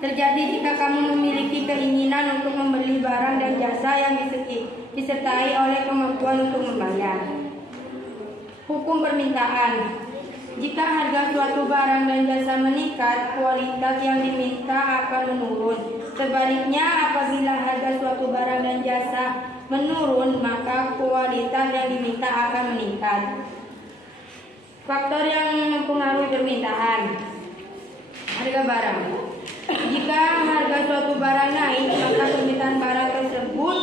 terjadi jika kamu memiliki keinginan untuk membeli barang dan jasa yang disertai oleh kemampuan untuk membayar. Hukum permintaan. Jika harga suatu barang dan jasa meningkat, kualitas yang diminta akan menurun. Sebaliknya, apabila harga suatu barang dan jasa menurun, maka kualitas yang diminta akan meningkat. Faktor yang mempengaruhi permintaan. Harga barang. Jika harga suatu barang naik, maka permintaan barang tersebut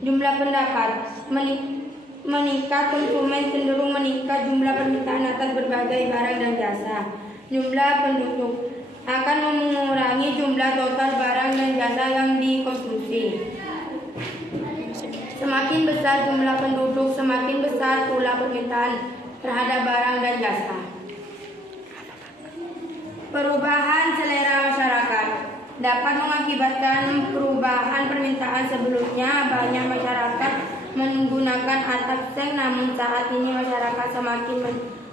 jumlah pendapat meningkat, konsumen cenderung meningkat jumlah permintaan atas berbagai barang dan jasa. Jumlah penduduk akan mengurangi jumlah total barang dan jasa yang dikonsumsi. Semakin besar jumlah penduduk, semakin besar pula permintaan terhadap barang dan jasa. Perubahan selera masyarakat dapat mengakibatkan perubahan permintaan. Sebelumnya banyak masyarakat menggunakan atap-seng, namun saat ini masyarakat semakin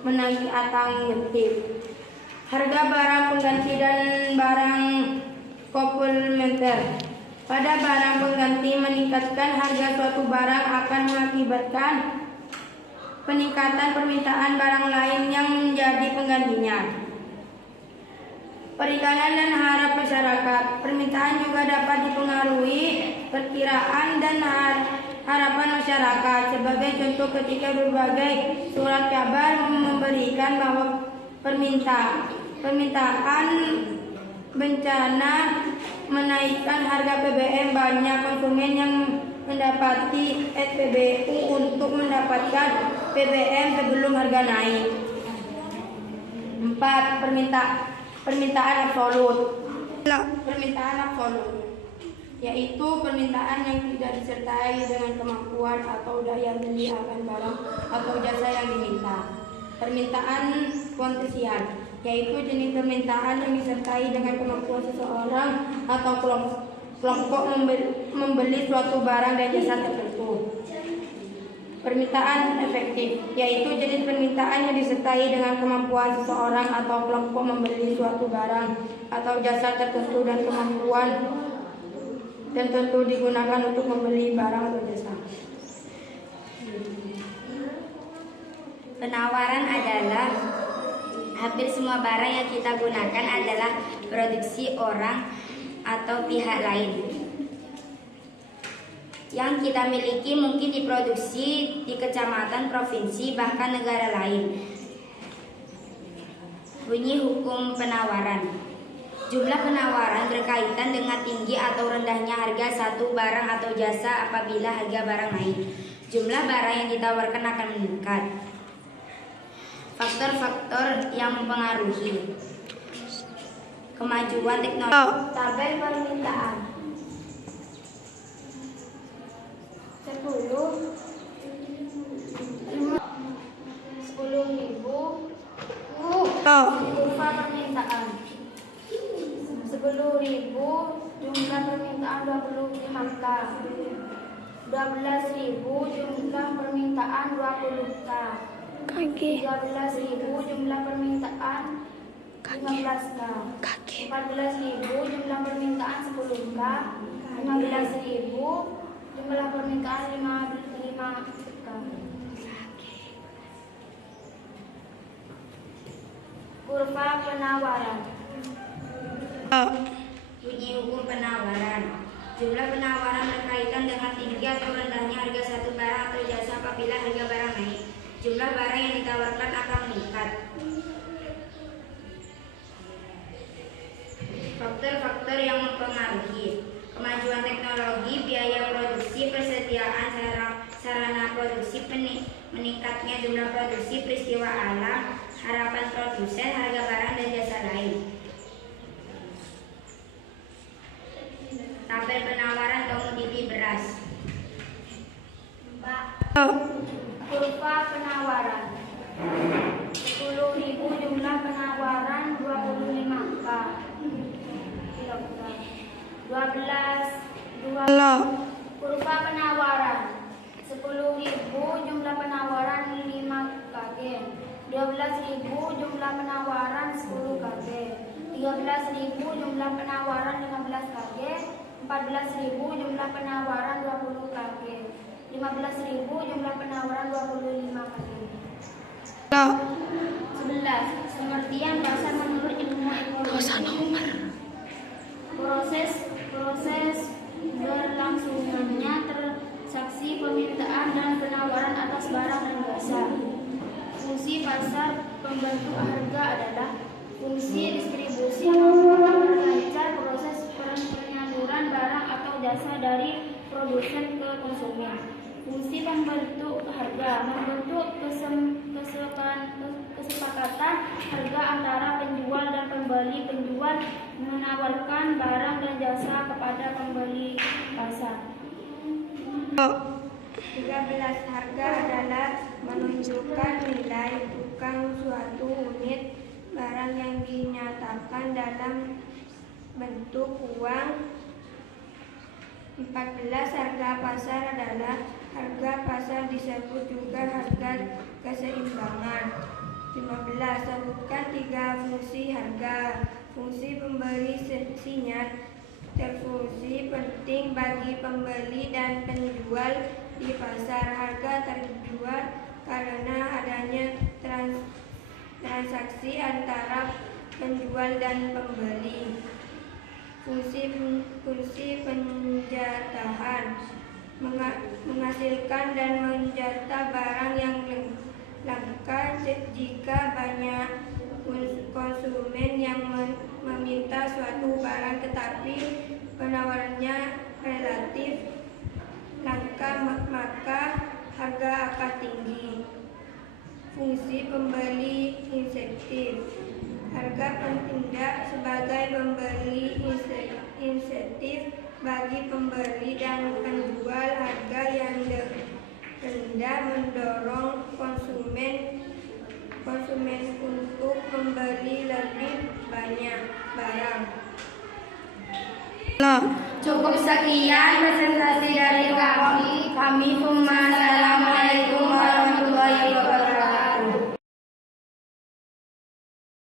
menagih atang-getip. Harga barang pengganti dan barang komplementer. Pada barang pengganti, meningkatkan harga suatu barang akan mengakibatkan peningkatan permintaan barang lain yang menjadi penggantinya. Perikanan dan harap masyarakat. Permintaan juga dapat dipengaruhi perkiraan dan harapan masyarakat. Sebagai contoh, ketika berbagai surat kabar memberikan bahwa permintaan bencana menaikkan harga BBM, banyak konsumen yang mendapati SPBU untuk mendapatkan BBM sebelum harga naik. 4. Permintaan absolut. Permintaan absolut yaitu permintaan yang tidak disertai dengan kemampuan atau daya beli akan barang atau jasa yang diminta. Permintaan kuantisian yaitu jenis permintaan yang disertai dengan kemampuan seseorang atau kelompok membeli suatu barang dan jasa tertentu. Permintaan efektif yaitu jenis permintaan yang disertai dengan kemampuan seseorang atau kelompok membeli suatu barang atau jasa tertentu dan kemampuan tertentu digunakan untuk membeli barang atau jasa. Penawaran adalah hampir semua barang yang kita gunakan adalah produksi orang atau pihak lain. Yang kita miliki mungkin diproduksi di kecamatan, provinsi, bahkan negara lain. Bunyi hukum penawaran. Jumlah penawaran berkaitan dengan tinggi atau rendahnya harga satu barang atau jasa. Apabila harga barang naik, jumlah barang yang ditawarkan akan meningkat. Faktor-faktor yang mempengaruhi. Kemajuan teknologi. Tabel permintaan. 10.000 kurva permintaan. 10.000 jumlah permintaan 25k. 12.000 jumlah permintaan 20k. 13.000 jumlah permintaan 15k. 14.000 jumlah permintaan 10k. 15.000 jumlah permintaan 5k. Kurva penawaran. Bunyi hukum penawaran. Jumlah penawaran berkaitan dengan tinggi atau rendahnya harga satu barang atau jasa. Apabila harga barang naik, jumlah barang yang ditawarkan akan meningkat. Faktor-faktor yang mempengaruhi. Kemajuan teknologi, biaya produksi, persediaan sarana produksi, meningkatnya jumlah produksi, peristiwa alam, harapan produsen, harga barang dan jasa lain. Tabel penawaran komoditi beras. Kurva penawaran. 10.000 jumlah penawaran 25k. 12 kurva penawaran. 10.000 jumlah penawaran 5 kg. 12.000 jumlah penawaran 10 kg. 13.000 jumlah penawaran 15 kg, 14.000 jumlah penawaran 20 kg, 15.000 jumlah penawaran 25 kg. 11. Pengertian pasar menurut ilmu ekonomi. Proses berlangsungannya transaksi permintaan dan penawaran atas barang dan jasa. Fungsi pasar pembentuk harga adalah fungsi distribusi memperlancar proses penyaluran barang atau jasa dari produsen ke konsumen. Fungsi pembentuk harga membentuk kesepakatan harga antara penjual dan pembeli. Penjual menawarkan barang dan jasa kepada pembeli pasar. 13. Harga adalah menunjukkan nilai tukang suatu unit barang yang dinyatakan dalam bentuk uang. 14. Harga pasar adalah harga pasar, disebut juga harga keseimbangan. 15. Sebutkan 3 fungsi harga. Fungsi pemberi sinyal terfungsi penting bagi pembeli dan penjual di pasar. Harga terjual karena adanya transaksi antara penjual dan pembeli. Fungsi penjatahan menghasilkan dan menjata barang yang langka jika banyak konsumen yang meminta suatu barang tetapi penawarannya relatif langka, maka harga akan tinggi. Fungsi pembeli insentif. Harga bertindak sebagai pembeli insentif bagi pembeli dan penjual. Harga yang rendah mendorong konsumen untuk membeli lebih banyak barang. Cukup sekian presentasi dari kami. Assalamualaikum.